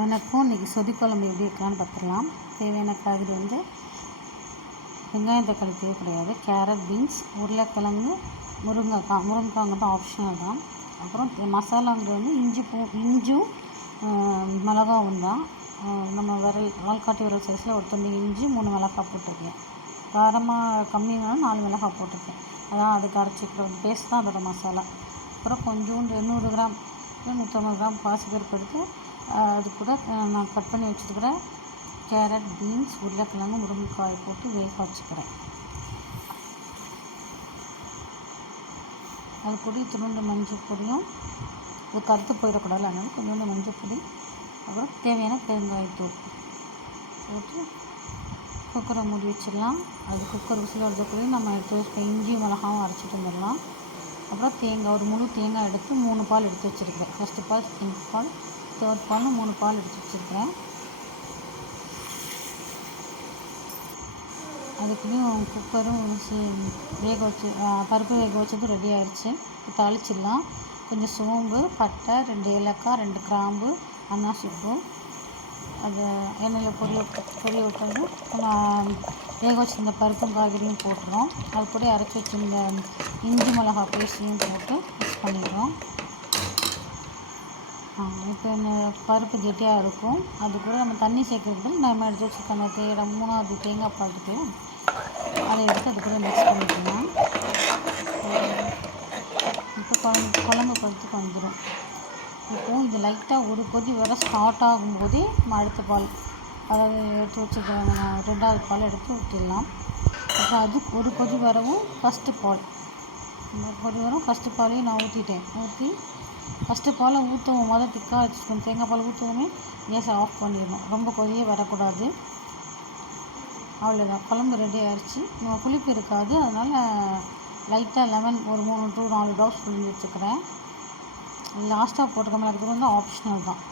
வணக்கம். இன்றைக்கி சொதிக்குழம்பு எப்படி இருக்கலான்னு பார்த்துக்கலாம். தேவையான காய்கறி வெங்காயம் தக்காளி தேவைப்படாது. கேரட், பீன்ஸ், உருளைக்கிழங்கு, முருங்கைக்காய் தான் ஆப்ஷனல் தான். அப்புறம் மசாலாங்கிறது இஞ்சும் மிளகாவும் தான். நம்ம ஆள்காட்டி விரல் சைஸில் ஒரு துண்டு இஞ்சி 3 மிளகாய் போட்டிருக்கேன். காரமாக கம்மியானாலும் 4 மிளகாய் போட்டிருக்கேன். அதான் அதுக்கு அரைச்சிக்கிற பேஸ்ட் தான் அதோட மசாலா. அப்புறம் கொஞ்சோண்டு 100 கிராம் 150 கிராம் பாசிப்பருப்பு எடுத்து அது கூட நான் கட் பண்ணி வச்சுருக்கிறேன் கேரட், பீன்ஸ், உருளைக்கிழங்கு, முருங்கைக்காய் போட்டு வேக வச்சுக்கிறேன். அது பொடி துணுண்டு மஞ்சள் பொடியும் இது கருத்து போயிடக்கூடாது, அதனால கொஞ்சோண்டு மஞ்சள் பொடி, அப்புறம் தேவையான பெருங்காயத்தூள் போட்டு குக்கரை மூடி வச்சிடலாம். அது குக்கர் விசில் வரதுக்குள்ளேயும் நம்ம எடுத்து வச்சுக்க இஞ்சி மிளகாவும் அரைச்சிட்டு வந்துடலாம். அப்புறம் தேங்காய் ஒரு முழு தேங்காய் எடுத்து 3 பால் எடுத்து வச்சுருக்கிறேன். ஃபஸ்ட்டு பால், செகண்ட் பால், தேர்ட் பால்னு 3 பால் எடுத்து வச்சுருக்கிறேன். அதுக்குள்ளேயும் குக்கரும் பருப்பு வேக வச்சது ரெடி ஆயிடுச்சு. தாளிச்சிடலாம். கொஞ்சம் சோம்பு, பட்டை, 2 ஏலக்காய், 2 கிராம்பு, அன்னாசிப்பூ அது எண்ணெயில் பொரிய விட்டது நம்ம வேக வச்சுருந்த பருப்பும் காய்கறியும் போட்டுறோம். அது கூட அரைச்சி வச்சுருந்த இஞ்சி மிளகா பேஸ்ட்டையும் போட்டு மிக்ஸ் பண்ணிடுறோம். இப்போ இந்த பருப்பு கெட்டியாக இருக்கும். அது கூட நம்ம தண்ணி சேர்க்கறது நம்ம எடுத்து வச்சுருக்க 3வது தேங்காய் பால் இருக்குல்ல, அதை எடுத்து அது கூட மிக்ஸ் பண்ணிக்கலாம். இப்போ குழம்பு பருத்துக்கு வந்துடும். இப்போது இது லைட்டாக ஒரு கொதி வர ஸ்டார்ட் ஆகும்போதே நம்ம அடுத்த பால், அதாவது எடுத்து வச்சுருக்க 2வது பால் எடுத்து ஊற்றிடலாம். அப்புறம் அது ஒரு கொதி வரவும் ஃபஸ்ட்டு பாலையும் நான் ஊற்றி ஃபஸ்ட்டு பாலை ஊற்றவும் திக்காக வச்சுக்கணும். தேங்காய் பால் ஊற்றவுமே கேஸை ஆஃப் பண்ணிடணும். ரொம்ப கொதியே வரக்கூடாது. அவ்வளோதான், குழம்பு ரெடி ஆயிடுச்சு. நம்ம புளிப்பு இருக்காது, அதனால் லைட்டாக லெமன் ஒரு 3 to 4 ட்ராப்ஸ் புளிஞ்சு வச்சுக்கிறேன். லாஸ்ட்டாக போட்டுக்க மிளகு வந்து ஆப்ஷனல் தான்.